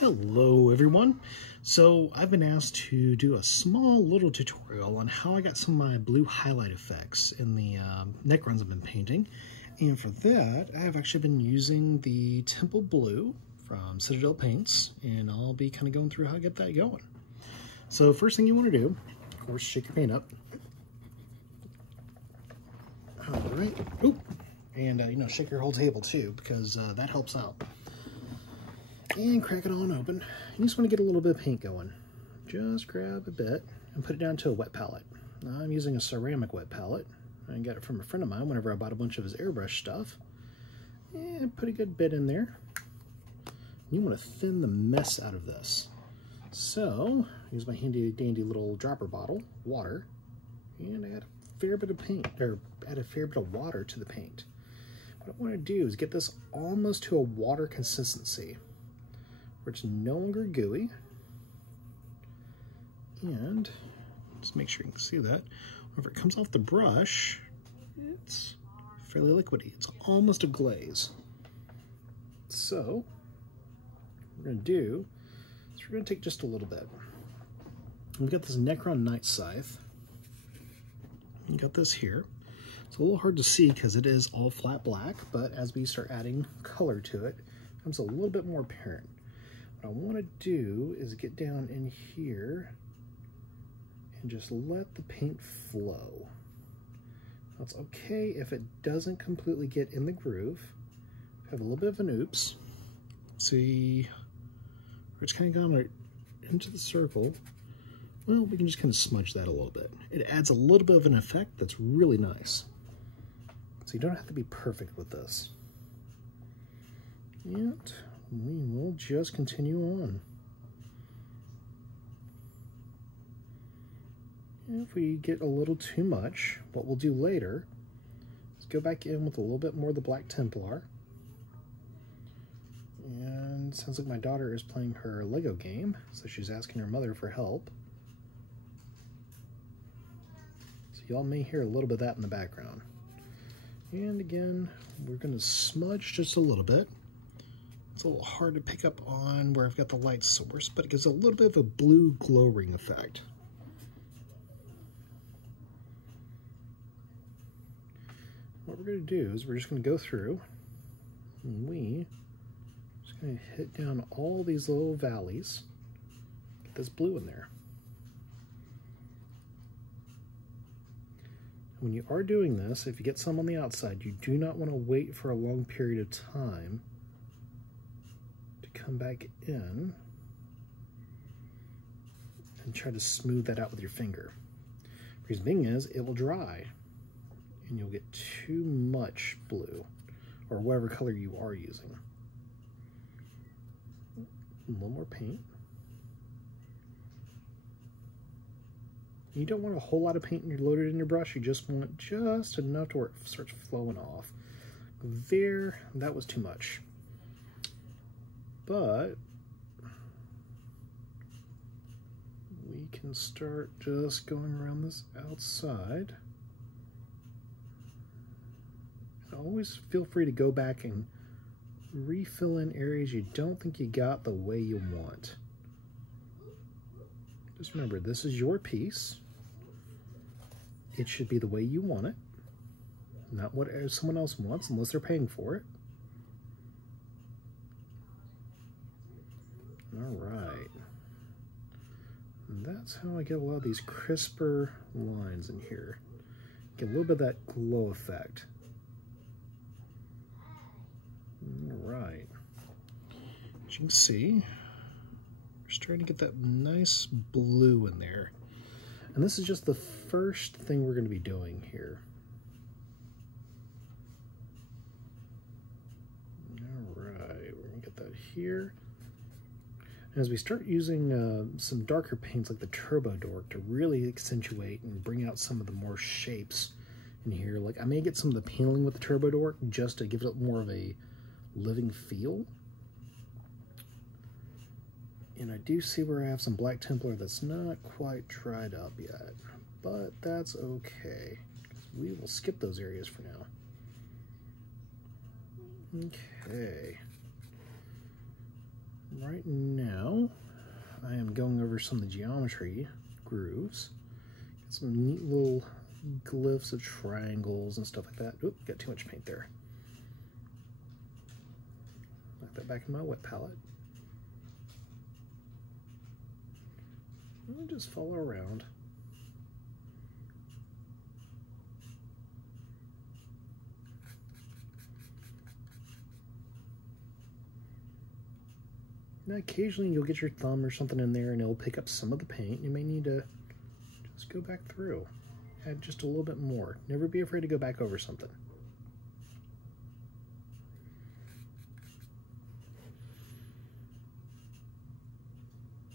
Hello everyone. So I've been asked to do a small little tutorial on how I got some of my blue highlight effects in the Necrons I've been painting. And for that, I've actually been using the Temple Blue from Citadel Paints, and I'll be kind of going through how I get that going. So first thing you want to do, of course, shake your paint up. All right. Oop. And, shake your whole table too, because that helps out. And crack it on open. You just want to get a little bit of paint going. Just grab a bit and put it down to a wet palette. Now, I'm using a ceramic wet palette. I got it from a friend of mine whenever I bought a bunch of his airbrush stuff. And put a good bit in there. You want to thin the mess out of this. So, use my handy dandy little dropper bottle, water, and add a fair bit of paint, or add a fair bit of water to the paint. What I want to do is get this almost to a water consistency, where it's no longer gooey, and just make sure you can see that. Whenever it comes off the brush, it's fairly liquidy. It's almost a glaze. So, what we're going to do is we're going to take just a little bit. We've got this Necron Doom Scythe. You got this here. It's a little hard to see because it is all flat black, but as we start adding color to it, it becomes a little bit more apparent. What I want to do is get down in here and just let the paint flow. Now, it's okay if it doesn't completely get in the groove. Have a little bit of an oops. See, where it's kind of gone right into the circle. Well, we can just kind of smudge that a little bit. It adds a little bit of an effect that's really nice. So you don't have to be perfect with this. And we will just continue on. If we get a little too much, what we'll do later is go back in with a little bit more of the Black Templar. And it sounds like my daughter is playing her Lego game, so she's asking her mother for help. So y'all may hear a little bit of that in the background. And again, we're going to smudge just a little bit. It's a little hard to pick up on where I've got the light source, but it gives a little bit of a blue glow ring effect. What we're going to do is we're just going to go through and we're just going to hit down all these little valleys, get this blue in there. When you are doing this, if you get some on the outside, you do not want to wait for a long period of time to come back in and try to smooth that out with your finger. The reason being is it will dry and you'll get too much blue or whatever color you are using. A little more paint. You don't want a whole lot of paint loaded in your brush. You just want just enough to where it starts flowing off. There, that was too much. But we can start just going around this outside. And always feel free to go back and refill in areas you don't think you got the way you want. Just remember, this is your piece. It should be the way you want it, not what someone else wants, unless they're paying for it. All right. And that's how I get a lot of these crisper lines in here. Get a little bit of that glow effect. All right. As you can see, just trying to get that nice blue in there. And this is just the first thing we're going to be doing here. All right, we're going to get that here. And as we start using some darker paints like the Turbo Dork to really accentuate and bring out some of the more shapes in here, like I may get some of the paneling with the Turbo Dork just to give it more of a living feel. And I do see where I have some Black Templar that's not quite dried up yet, but that's okay. We will skip those areas for now. Okay. right now, I am going over some of the geometry grooves. Got some neat little glyphs of triangles and stuff like that. Oop, got too much paint there. Knock that back in my wet palette. I'll just follow around. Now occasionally you'll get your thumb or something in there and it'll pick up some of the paint. You may need to just go back through. Add just a little bit more. Never be afraid to go back over something.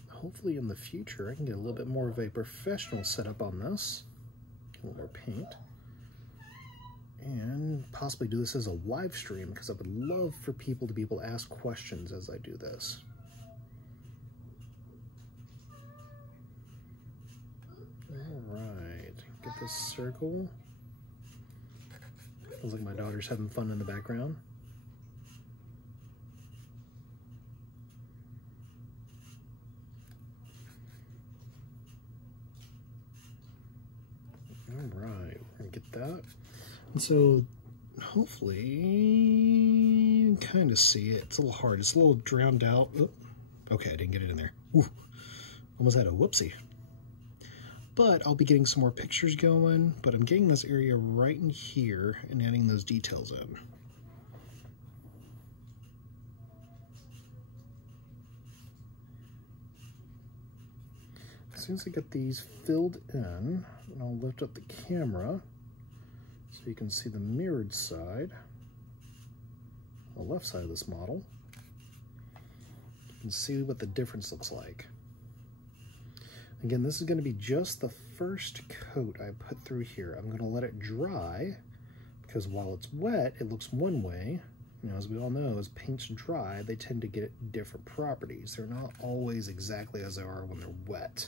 Hopefully in the future I can get a little bit more of a professional setup on this. A little more paint. And possibly do this as a live stream because I would love for people to be able to ask questions as I do this. Alright, get this circle. Feels like my daughter's having fun in the background. Alright, we're gonna get that. And so hopefully you can kind of see it. It's a little hard. It's a little drowned out. Oop. Okay, I didn't get it in there. Woo. Almost had a whoopsie. But I'll be getting some more pictures going, but I'm getting this area right in here and adding those details in. As soon as I get these filled in, I'll lift up the camera so you can see the mirrored side, the left side of this model. You can see what the difference looks like. Again, this is going to be just the first coat I put through here. I'm going to let it dry because while it's wet, it looks one way. You know, as we all know, as paints dry, they tend to get different properties. They're not always exactly as they are when they're wet.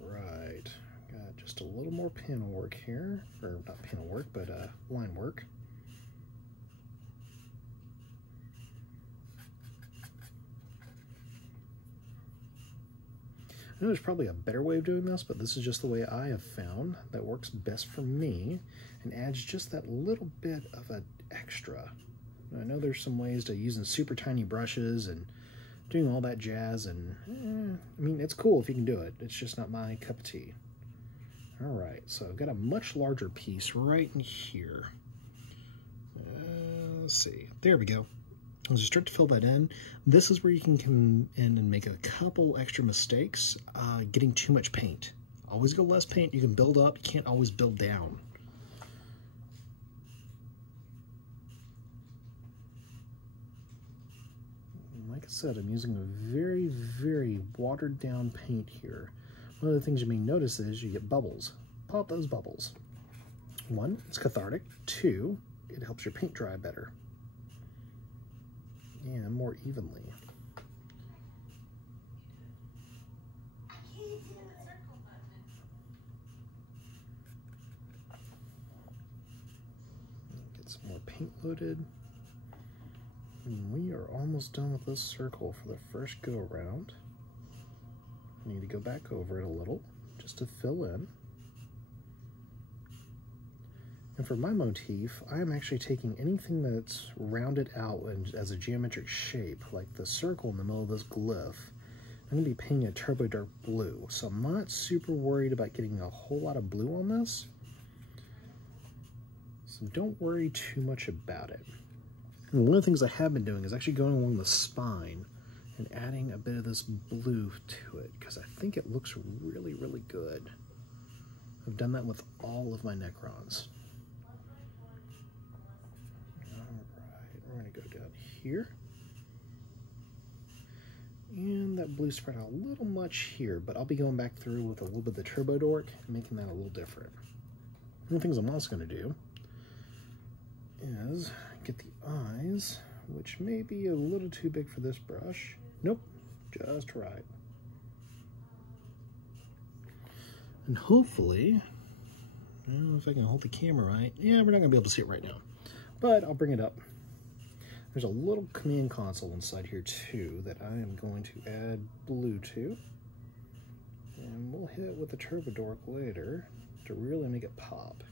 Alright, got just a little more panel work here, or not panel work, but line work. I know there's probably a better way of doing this, but this is just the way I have found that works best for me and adds just that little bit of an extra. I know there's some ways to using super tiny brushes and doing all that jazz, and I mean, it's cool if you can do it. It's just not my cup of tea. All right, so I've got a much larger piece right in here. Let's see, there we go. As you start to fill that in, this is where you can come in and make a couple extra mistakes, getting too much paint. Always go less paint, you can build up, you can't always build down. Like I said, I'm using a very, very watered down paint here. One of the things you may notice is you get bubbles. Pop those bubbles. One, it's cathartic. Two, it helps your paint dry better and more evenly. Get some more paint loaded. And we are almost done with this circle for the first go around. I need to go back over it a little just to fill in. And for my motif, I am actually taking anything that's rounded out and as a geometric shape, like the circle in the middle of this glyph. I'm going to be painting a turbo dark blue, so I'm not super worried about getting a whole lot of blue on this. So don't worry too much about it. And one of the things I have been doing is actually going along the spine and adding a bit of this blue to it, because I think it looks really, really good. I've done that with all of my Necrons. We're going to go down here. And that blue spread out a little much here, but I'll be going back through with a little bit of the Turbo Dork and making that a little different. One of the things I'm also going to do is get the eyes, which may be a little too big for this brush. Nope, just right. And hopefully, I don't know if I can hold the camera right. Yeah, we're not going to be able to see it right now. but I'll bring it up. There's a little command console inside here too that I am going to add blue to. And we'll hit it with the Turbo Dork later to really make it pop.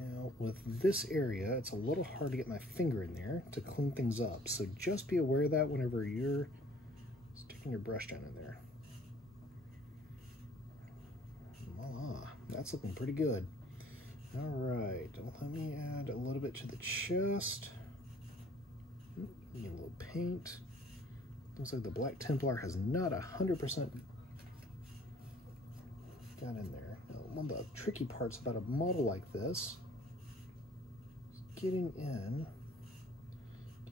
Now with this area, it's a little hard to get my finger in there to clean things up. So just be aware of that whenever you're sticking your brush down in there. Voila, that's looking pretty good. All right, let me add a little bit to the chest. Get a little paint. Looks like the Black Templar has not 100% got in there. Now, one of the tricky parts about a model like this is getting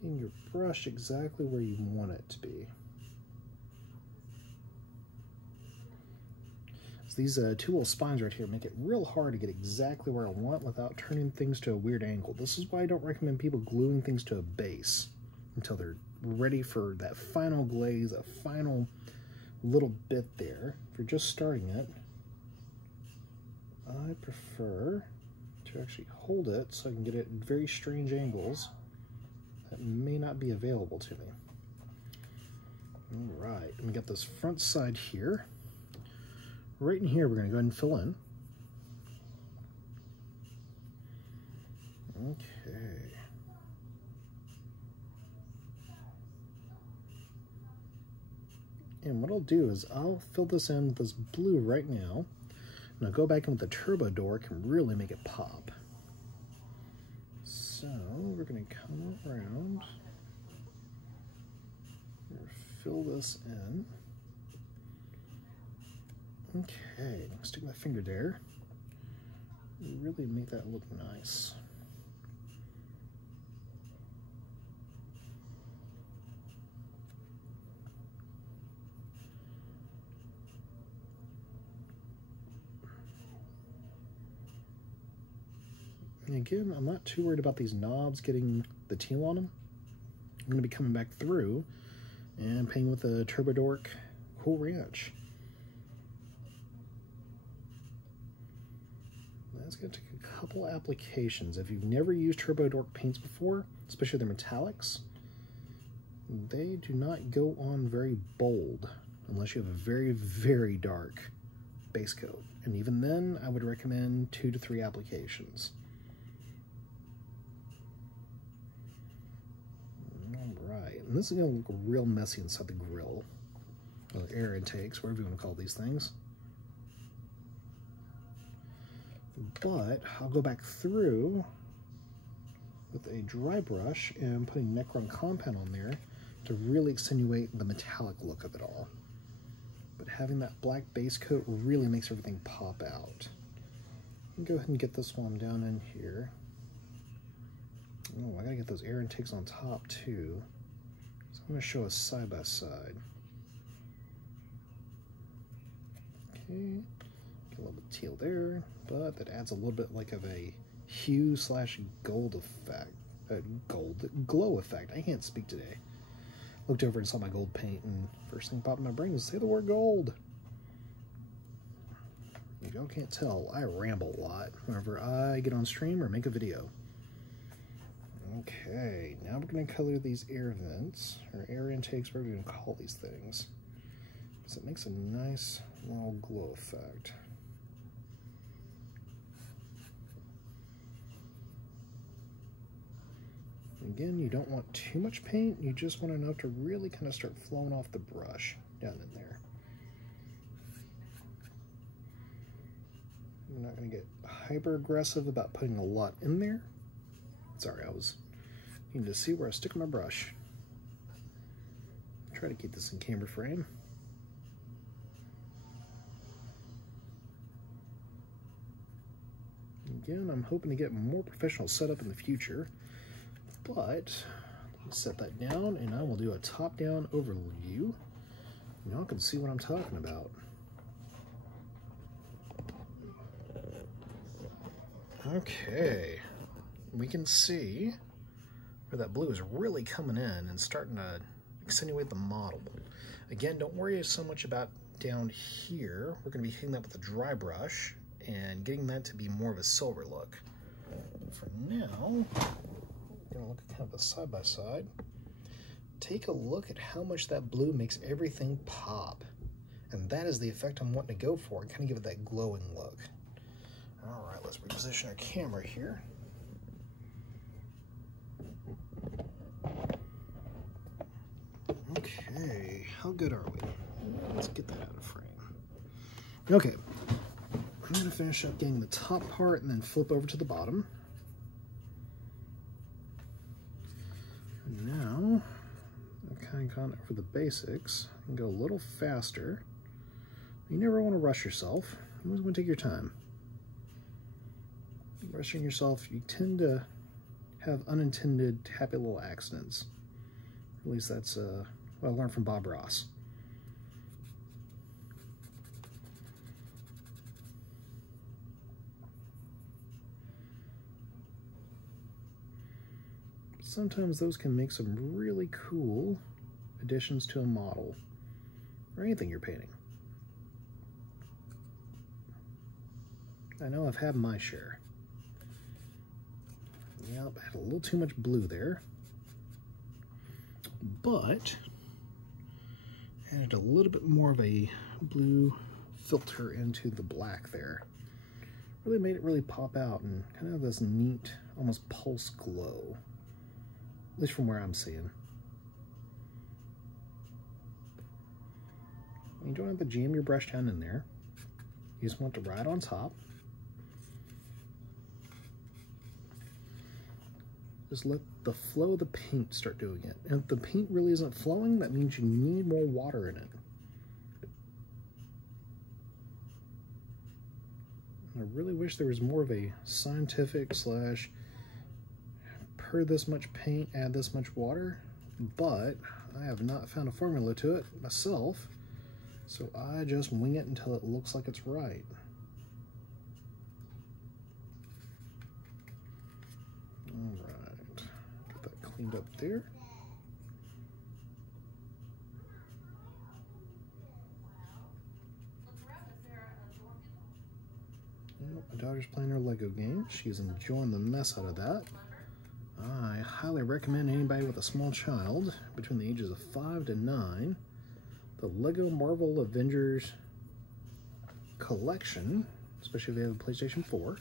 your brush exactly where you want it to be. So these two little spines right here make it real hard to get exactly where I want without turning things to a weird angle. This is why I don't recommend people gluing things to a base until they're ready for that final glaze, a final little bit there. If you're just starting it, I prefer to actually hold it so I can get it at very strange angles that may not be available to me. All right, let me get this front side here. Right in here, we're going to go ahead and fill in. Okay. And what I'll do is I'll fill this in with this blue right now, and I'll go back in with the Turbo Dork and really make it pop. So we're going to come around, fill this in. Okay, stick my finger there. Really make that look nice. And again, I'm not too worried about these knobs getting the teal on them. I'm going to be coming back through and painting with the Turbo Dork Cool Ranch. That's going to take a couple applications. If you've never used Turbo Dork paints before, especially their metallics, they do not go on very bold unless you have a very, very dark base coat. And even then, I would recommend 2 to 3 applications. Alright, and this is going to look real messy inside the grill, or air intakes, whatever you want to call these things. But I'll go back through with a dry brush and putting Necron compound on there to really accentuate the metallic look of it all. But having that black base coat really makes everything pop out. Go ahead and get this one down in here. Oh, I gotta get those air intakes on top too. So I'm gonna show us side by side. Okay, get a little bit teal there, but that adds a little bit like of a hue slash gold effect. Glow effect. I can't speak today. Looked over and saw my gold paint, and first thing popped in my brain was say the word gold. If y'all can't tell, I ramble a lot whenever I get on stream or make a video. Okay, now we're going to color these air vents, or air intakes, whatever you're going to call these things, because it makes a nice little glow effect. Again, you don't want too much paint, you just want enough to really kind of start flowing off the brush down in there. I'm not going to get hyper aggressive about putting a lot in there. Sorry, I was needing to see where I stick my brush. Try to keep this in camera frame. Again, I'm hoping to get more professional setup in the future. But let me set that down and I will do a top-down overview. Y'all can see what I'm talking about. Okay, we can see where that blue is really coming in and starting to accentuate the model. Again, don't worry so much about down here, we're going to be hitting that with a dry brush and getting that to be more of a silver look. For now, we're going to look at kind of a side-by-side. Take a look at how much that blue makes everything pop. And that is the effect I'm wanting to go for and kind of give it that glowing look. All right, let's reposition our camera here. Okay, how good are we? Let's get that out of frame. Okay, I'm going to finish up getting the top part and then flip over to the bottom. And now, I've kind of gone over the basics and go a little faster. You never want to rush yourself. You always want to take your time. Rushing yourself, you tend to have unintended happy little accidents. At least that's what I learned from Bob Ross. Sometimes those can make some really cool additions to a model or anything you're painting. I know I've had my share. Yep, I had a little too much blue there, but added a little bit more of a blue filter into the black there. Really made it really pop out and kind of have this neat, almost pulse glow, at least from where I'm seeing. You don't have to jam your brush down in there. You just want to ride on top. Just let the flow of the paint start doing it. And if the paint really isn't flowing, that means you need more water in it. I really wish there was more of a scientific slash per this much paint, add this much water, but I have not found a formula to it myself, so I just wing it until it looks like it's right. Cleaned up there. Yep, my daughter's playing her Lego game. She's enjoying the mess out of that. I highly recommend anybody with a small child between the ages of 5 to 9 the Lego Marvel Avengers collection, especially if they have a PlayStation 4.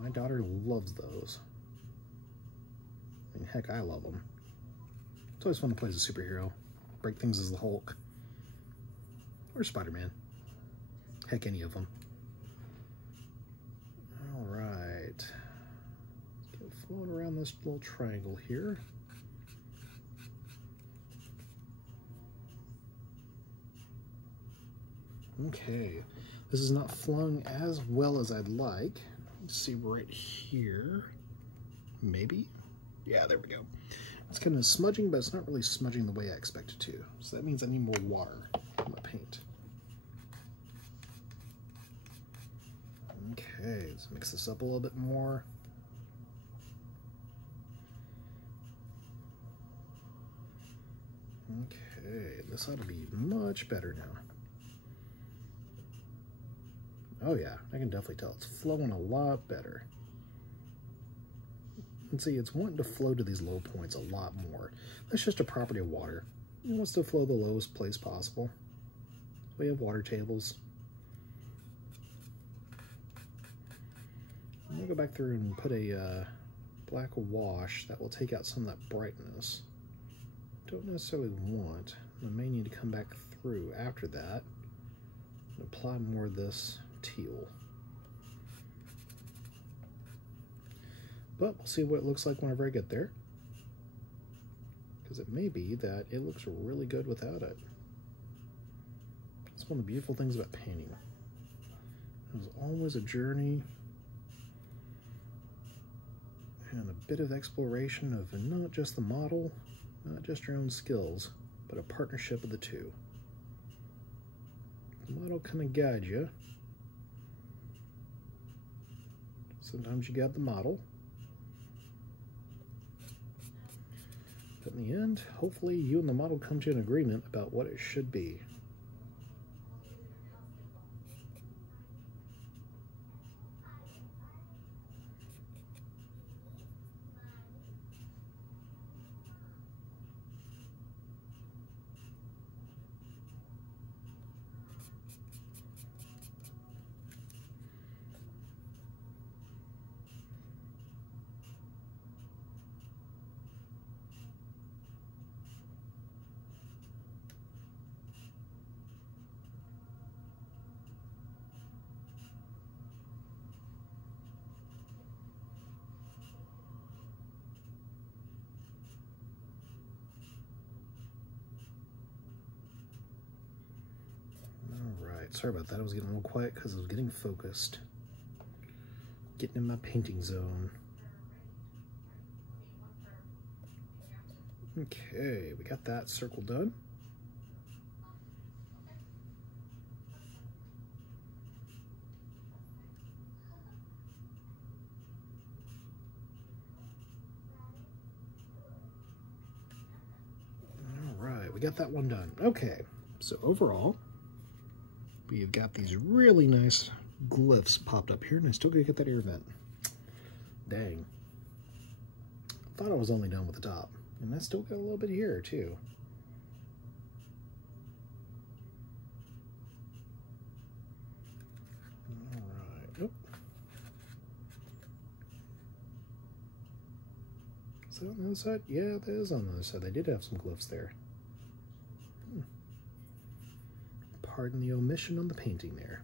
My daughter loves those. Heck, I love them. It's always fun to play as a superhero. Break things as the Hulk. Or Spider-Man. Heck, any of them. Alright. Let's get flowing around this little triangle here. Okay. This is not flowing as well as I'd like. Let's see right here. Maybe? Yeah, there we go. It's kind of smudging, but it's not really smudging the way I expect it to. So that means I need more water in my paint. Okay, let's mix this up a little bit more. Okay, this ought to be much better now. Oh yeah, I can definitely tell. It's flowing a lot better. And see, it's wanting to flow to these low points a lot more. That's just a property of water. It wants to flow the lowest place possible. We have water tables. I'm going to go back through and put a black wash that will take out some of that brightness. Don't necessarily want. I may need to come back through after that and apply more of this teal. But we'll see what it looks like whenever I get there. Because it may be that it looks really good without it. That's one of the beautiful things about painting. There's always a journey and a bit of exploration of not just the model, not just your own skills, but a partnership of the two. The model kind of guides you. Sometimes you guide the model. But in the end, hopefully you and the model come to an agreement about what it should be. Alright, sorry about that. I was getting a little quiet because I was getting focused. Getting in my painting zone. Okay, we got that circle done. Alright, we got that one done. Okay, so overall, we've got these really nice glyphs popped up here, and I still gotta get that air vent. Dang. Thought I was only done with the top. And I still got a little bit here, too. Alright. Oh. Is that on the other side? Yeah, that is on the other side. They did have some glyphs there. Pardon the omission on the painting there.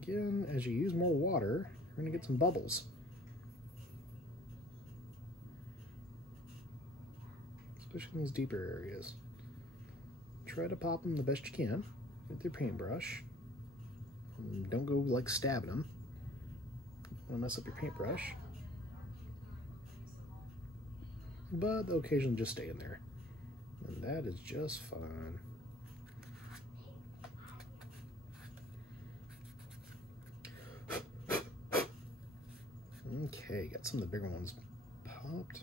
Again, as you use more water, you're going to get some bubbles. Especially in these deeper areas. Try to pop them the best you can with your paintbrush. And don't go like stabbing them. Don't mess up your paintbrush. But they'll occasionally just stay in there. And that is just fine. Okay, got some of the bigger ones popped.